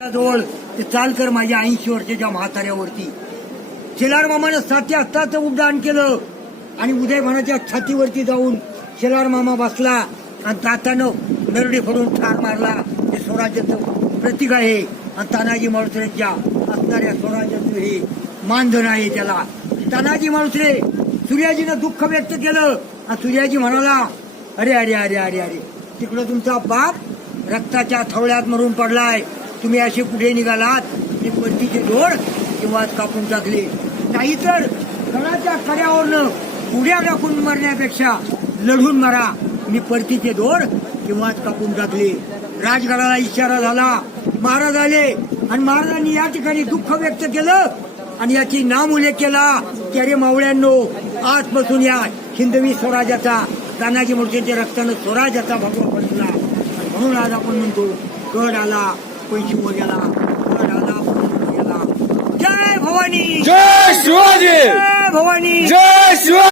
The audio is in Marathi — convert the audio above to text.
जवळ ते चाल कर माझ्या ऐंशी वर्षाच्या म्हाताऱ्यावरती. शेलार मामानं साती आत्ताच उड्डाण केलं आणि उदयभानाच्या छातीवरती जाऊन शेलार मामा बसला आणि तात्यानं नरडी फोडून ठार मारला. हे स्वराज्याचं प्रतीक आहे. आणि तानाजी माळुसरेच्या असणाऱ्या स्वराज्याचं हे मानधन आहे त्याला. तानाजी माळुसरे सूर्याजीनं दुःख व्यक्त केलं. आणि सूर्याजी म्हणाला अरे अरे अरे अरे अरे तिकडं तुमचा बाप रक्ताच्या थवळ्यात मरून पडलाय. तुम्ही असे कुठे निघालात? मी परतीचे ढोर किंवा कापून टाकले. नाहीतर गणाच्या कड्यावरनं उड्या टाकून मरण्यापेक्षा लढून मरा. मी परतीचे दोर किंवा कापून टाकले. राजगडाला इशारा झाला. महाराज आले आणि महाराजांनी या ठिकाणी दुःख व्यक्त केलं आणि याची नाम उल्लेख केला की अरे मावळ्यांनो आजपासून या हिंदवी स्वराज्याचा तानाजी मूर्तीच्या रक्तानं स्वराज्याचा भगवा पडला. म्हणून आज आपण म्हणतो गड आला. पैशी गेला गेला जय भवानी! जय शिवाजी! जय भवानी! जय शिवाजी!